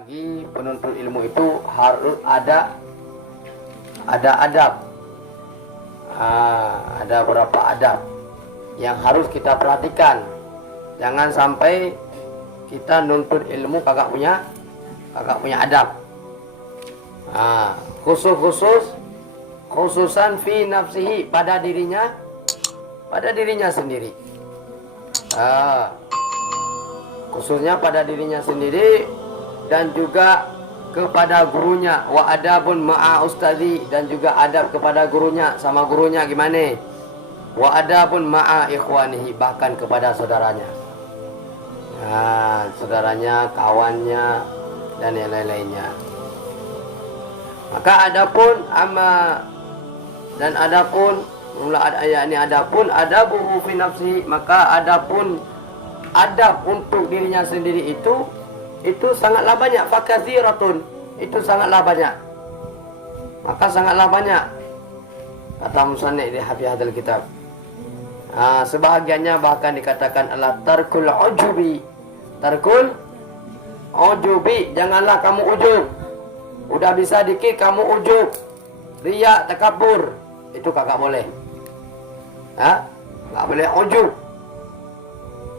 bagi penuntut ilmu itu harus ada adab. Ada beberapa adab yang harus kita perhatikan. Jangan sampai kita nuntut ilmu kagak punya adab. Khususan fi nafsihi, pada dirinya sendiri. Khususnya pada dirinya sendiri dan juga kepada gurunya. Wa adabun ma'a ustadi, dan juga adab kepada gurunya, sama gurunya gimana. Wa adabun ma'a ikhwanihi, bahkan kepada saudaranya. Saudaranya, kawannya, dan yang lain-lainnya. Maka adapun adabuhu fi nafsi, maka adapun adab untuk dirinya sendiri itu sangatlah banyak. Fakatsiratun, itu sangatlah banyak. Maka sangatlah banyak, kata musannif di hadal kitab. Sebahagiannya bahkan dikatakan adalah tarkul ujubi, janganlah kamu ujub. Udah bisa dikit kamu ujub, riya, takabur, itu kagak boleh. Nggak boleh ujub.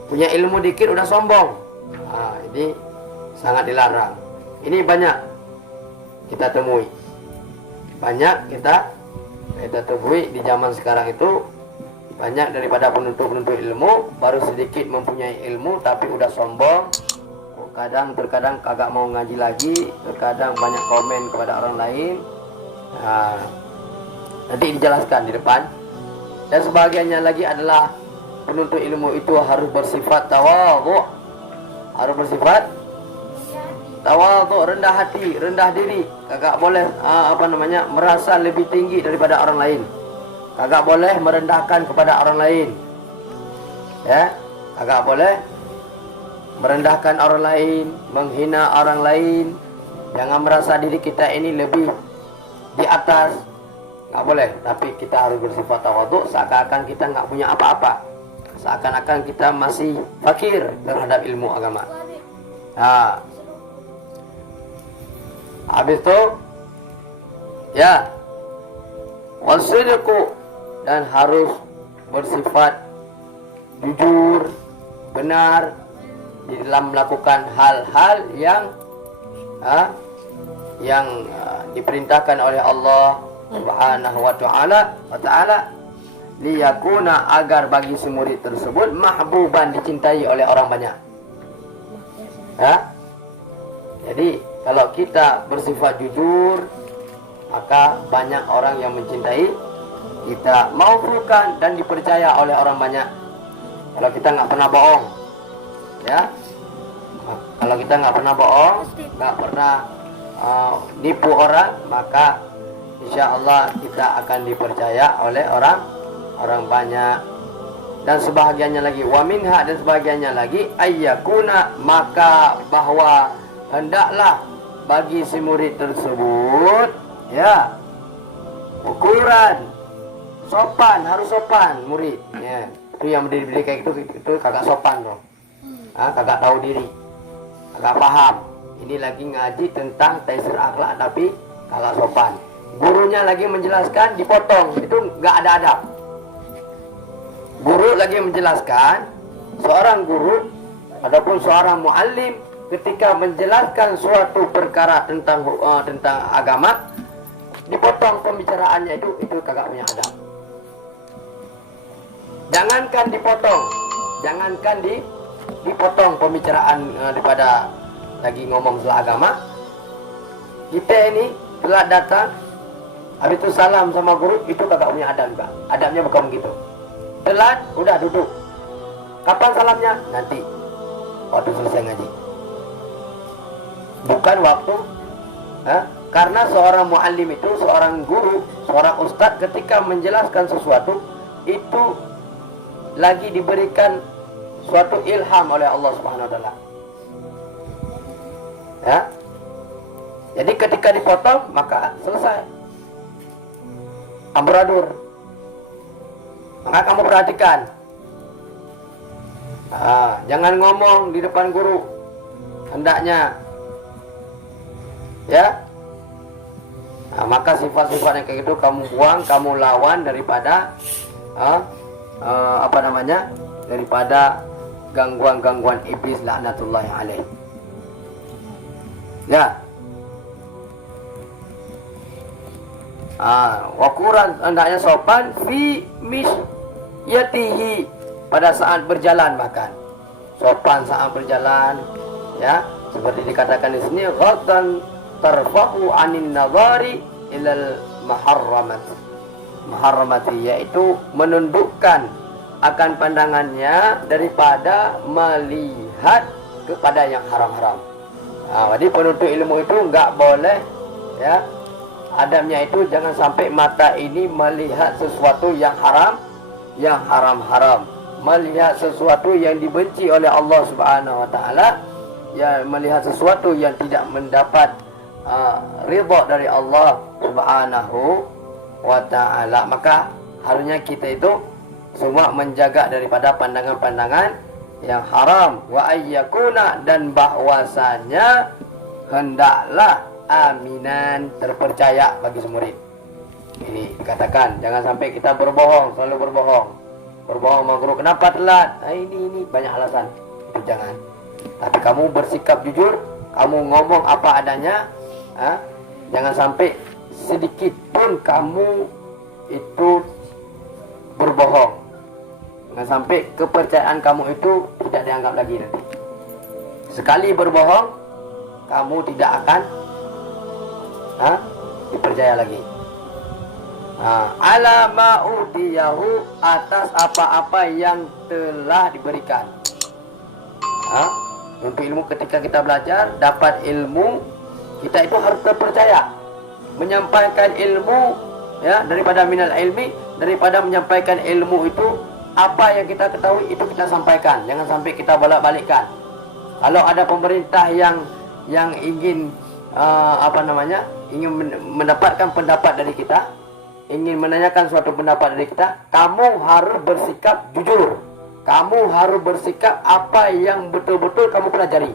Punya ilmu dikit udah sombong. Ini sangat dilarang. Ini banyak kita temui. Banyak kita temui di zaman sekarang itu. Banyak daripada penuntut ilmu baru sedikit mempunyai ilmu tapi udah sombong. Terkadang kagak mau ngaji lagi, terkadang banyak komen kepada orang lain. Nanti dijelaskan di depan. Dan sebagiannya lagi adalah penuntut ilmu itu harus bersifat tawadhu. Harus bersifat tawadhu, rendah hati, rendah diri. Kagak boleh merasa lebih tinggi daripada orang lain. Kagak boleh merendahkan kepada orang lain. Kagak boleh merendahkan orang lain, menghina orang lain. Jangan merasa diri kita ini lebih di atas. Nggak boleh. Tapi kita harus bersifat tawadhu, seakan-akan kita nggak punya apa-apa, seakan-akan kita masih fakir terhadap ilmu agama. Habis itu wasidqu, dan harus bersifat jujur, benar di dalam melakukan hal-hal yang diperintahkan oleh Allah Subhanahu wa ta'ala, liyakuna, agar bagi si murid tersebut mahbuban, dicintai oleh orang banyak. Jadi kalau kita bersifat jujur, maka banyak orang yang mencintai kita, maufukan, dan dipercaya oleh orang banyak. Kalau kita nggak pernah bohong, kalau kita nggak pernah bohong, nggak pernah nipu orang, maka insya Allah kita akan dipercaya oleh orang banyak. Dan sebahagiannya lagi, wa minha, dan sebahagiannya lagi, ayyakuna, maka bahwa hendaklah bagi si murid tersebut ukuran sopan, harus sopan murid. Itu yang berdiri kayak itu kagak sopan dong. Kagak tahu diri, kagak paham. Ini lagi ngaji tentang taisir akhlak tapi kagak sopan. Gurunya lagi menjelaskan, dipotong, itu nggak ada adab. Guru lagi menjelaskan, seorang guru ataupun seorang muallim ketika menjelaskan suatu perkara tentang agama, dipotong pembicaraannya, itu kagak punya adab. Jangankan dipotong pembicaraan daripada lagi ngomong soal agama. Kita ini telah datang, habis itu salam sama guru, itu kagak punya adab juga. Adabnya bukan begitu. Telat, udah duduk. Kapan salamnya? Nanti, waktu selesai ngaji. Bukan waktu. Karena seorang muallim itu, seorang guru, seorang ustadz, ketika menjelaskan sesuatu, itu lagi diberikan suatu ilham oleh Allah Subhanahu wa ta'ala. Jadi ketika dipotong, maka selesai. Amburadul. Maka kamu perhatikan. Jangan ngomong di depan guru. Hendaknya Ya. Nah, maka sifat-sifat yang kayak gitu kamu buang, kamu lawan daripada daripada gangguan-gangguan iblis laknatullahi alaih. Ya. Wakuran hendaknya sopan fi misyatihi, pada saat berjalan makan. Sopan saat berjalan, ya. Seperti dikatakan di sini, ghaddan tarfahu anin nadhari ilal muharramati, yaitu menundukkan akan pandangannya daripada melihat kepada yang haram-haram. Jadi penuntut ilmu itu enggak boleh, ya, adabnya itu jangan sampai mata ini melihat sesuatu yang haram, yang haram-haram, melihat sesuatu yang dibenci oleh Allah Subhanahu wa taala, ya, melihat sesuatu yang tidak mendapat ridha dari Allah Subhanahu wa taala. Maka harusnya kita itu semua menjaga daripada pandangan-pandangan yang haram, wa ayyakuna, dan bahwasanya hendaklah aminan, terpercaya bagi semurid. Ini dikatakan jangan sampai kita berbohong, selalu berbohong. Berbohong sama guru, kenapa telat? Ini banyak alasan. Itu jangan. Tapi kamu bersikap jujur, kamu ngomong apa adanya. Jangan sampai sedikit pun kamu itu berbohong. Jangan sampai kepercayaan kamu itu tidak dianggap lagi nanti. Sekali berbohong, kamu tidak akan dipercaya lagi. Ala ma'utiyahu, atas apa-apa yang telah diberikan. Untuk ilmu, ketika kita belajar, dapat ilmu, kita itu harus terpercaya. Menyampaikan ilmu, ya, daripada minal ilmi, daripada menyampaikan ilmu itu, apa yang kita ketahui itu kita sampaikan. Jangan sampai kita balik-balikkan. Kalau ada pemerintah yang ingin ingin mendapatkan pendapat dari kita, ingin menanyakan suatu pendapat dari kita, kamu harus bersikap jujur. Kamu harus bersikap apa yang betul-betul kamu pelajari.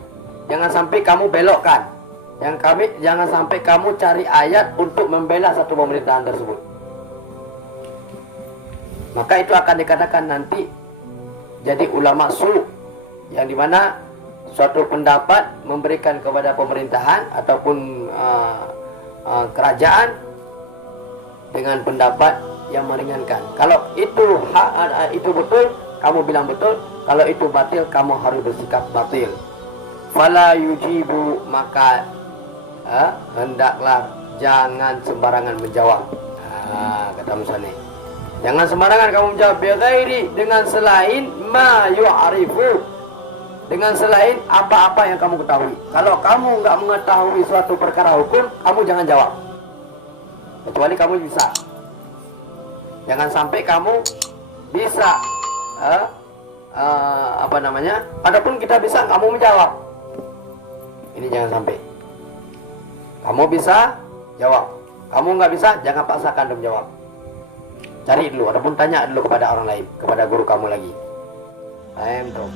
Jangan sampai kamu belokkan. Jangan sampai kamu cari ayat untuk membela satu pemerintahan tersebut. Maka itu akan dikatakan nanti jadi ulama su, yang dimana suatu pendapat memberikan kepada pemerintahan ataupun kerajaan dengan pendapat yang meringankan. Kalau itu itu betul, kamu bilang betul. Kalau itu batil, kamu harus bersikap batil. Fala yujibu, maka hendaklah jangan sembarangan menjawab. Kata Musani, jangan sembarangan kamu menjawab bighairi, dengan selain ma yu'arifu, dengan selain apa-apa yang kamu ketahui. Kalau kamu enggak mengetahui suatu perkara hukum, kamu jangan jawab. Kecuali kamu bisa. Jangan sampai kamu bisa adapun kita bisa, kamu menjawab. Ini jangan sampai. Kamu bisa jawab. Kamu nggak bisa, jangan paksakan untuk menjawab. Cari dulu, ataupun tanya dulu kepada orang lain, kepada guru kamu lagi. Ayo,